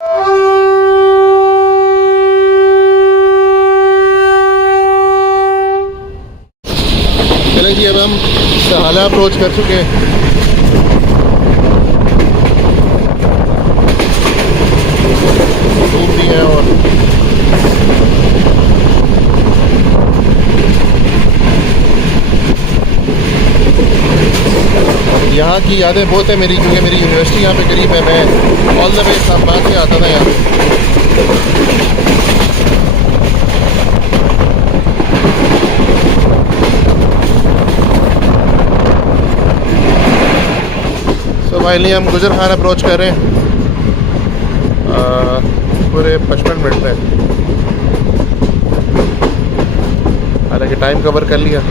चलें जी, अब हम सहाला अप्रोच कर चुके हैं। धूप भी है और यहाँ की यादें बहुत है मेरी, क्योंकि मेरी यूनिवर्सिटी यहाँ पे करीब है। मैं ऑल द वे इस्लामाबाद से आता था यहाँ पे। तो फाइनली हम गुजर खान अप्रोच कर रहे हैं। पूरे 55 मिनट में, हालांकि टाइम कवर कर लिया।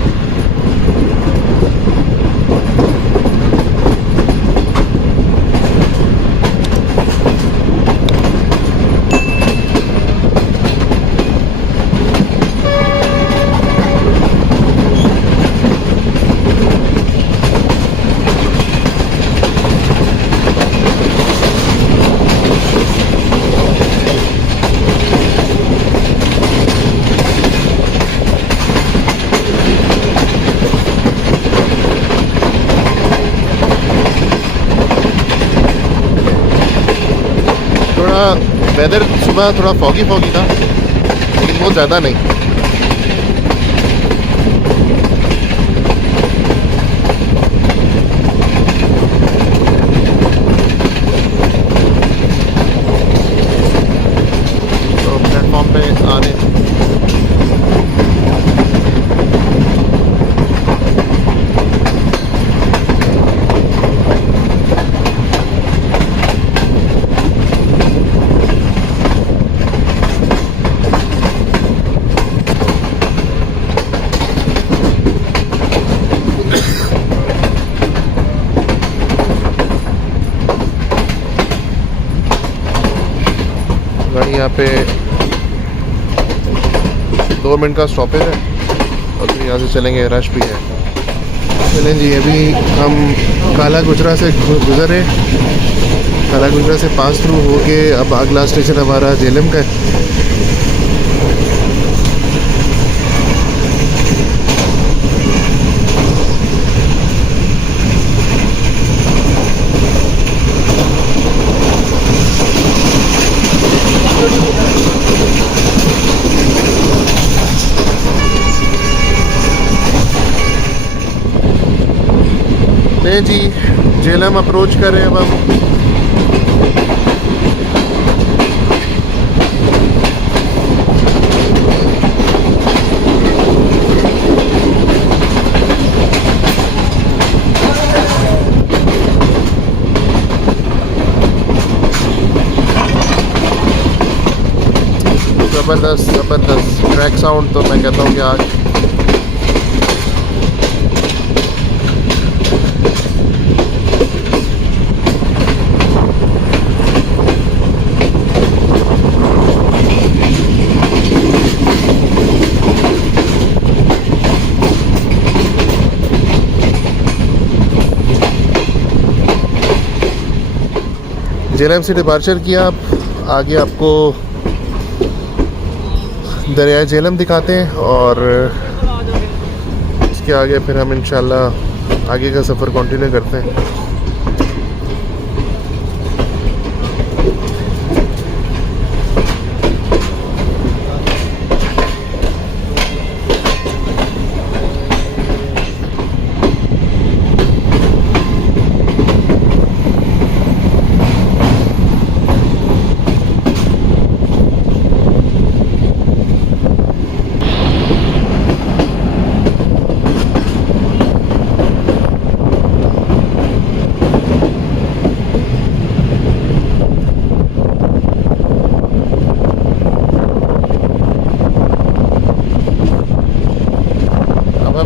वेदर सुबह थोड़ा फॉगी था, लेकिन बहुत ज़्यादा नहीं। तो प्लेटफॉर्म पे आने यहाँ पे 2 मिनट का स्टॉपेज है और फिर यहाँ से चलेंगे। रश भी है। चलें जी, अभी हम काला गुजरा से गुजरे, काला गुजरा से पास थ्रू होके अब अगला स्टेशन हमारा झेलम का है। जी, झेलम अप्रोच करें अब हम। ज़बरदस्त ज़बरदस्त ट्रैक साउंड, तो मैं कहता हूँ कि आज झेलम से डिपार्चर किया। अब आगे आपको दरिया झेलम दिखाते हैं और इसके आगे फिर हम इंशाल्लाह आगे का सफ़र कंटिन्यू करते हैं।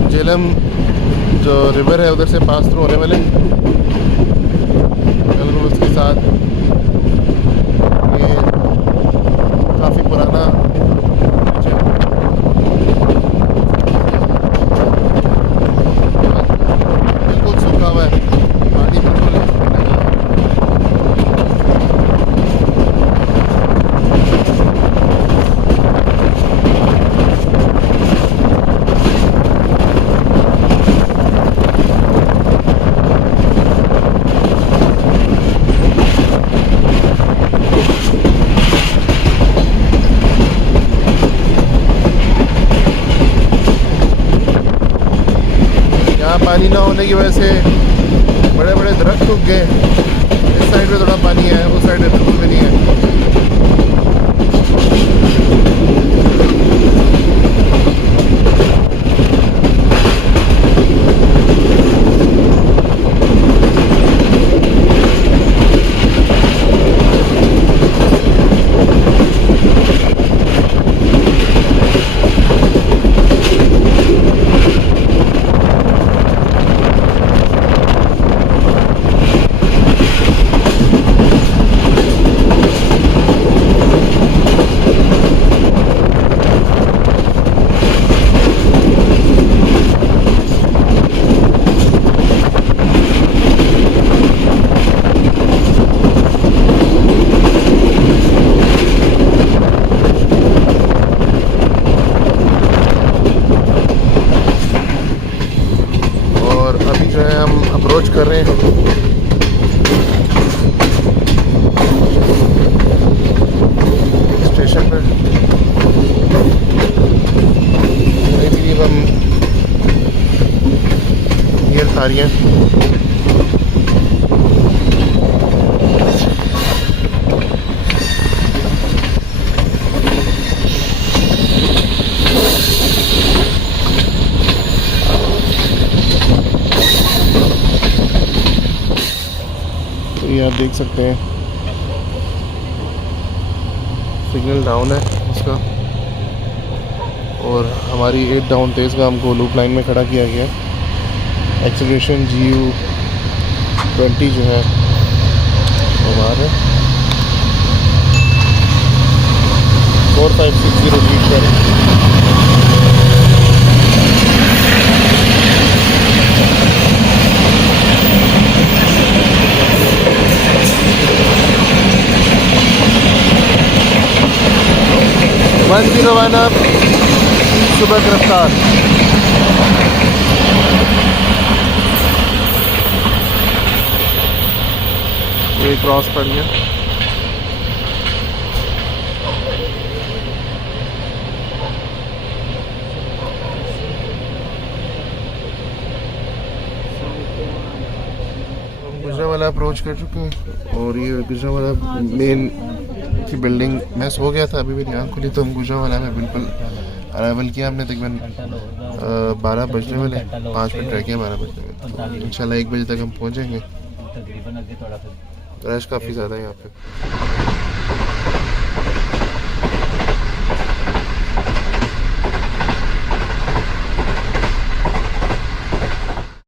झेलम जो रिवर है उधर से पास थ्रू होने वाले, बिल्कुल उसके साथ ये काफ़ी पुराना बिल्कुल सूखा हुआ है, पानी बिल्कुल की वजह से बड़े बड़े दरख्त उग गए। इस साइड में थोड़ा पानी है, उस साइड में बिल्कुल भी नहीं है। अप्रोच कर रहे हैं स्टेशन पर। आई बिलीव हम नियर आ रही हैं। ये आप देख सकते हैं सिग्नल डाउन है उसका, और हमारी 8 डाउन तेज़गाम को लूप लाइन में खड़ा किया गया। एक्सीलरेशन GU20 जो है वो बाहर है। 4560 लीड पर। वन जीरो वन अप सुबह गिरफ्तार। ये क्रॉस पड़ गया। गुजरावाला अप्रोच कर चुके हैं और ये गुजरावाला मेन की बिल्डिंग। मैं सो गया था, अभी मेरी आँख खुली तो हम गुजरावाला में बिल्कुल अराइवल किया हमने। तकरीबन 12 बजने वाले, 5 मिनट रह गए 12 बजने वाले। इंशाल्लाह 1 बजे तक हम पहुँचेंगे। रश काफ़ी ज़्यादा है यहाँ पे।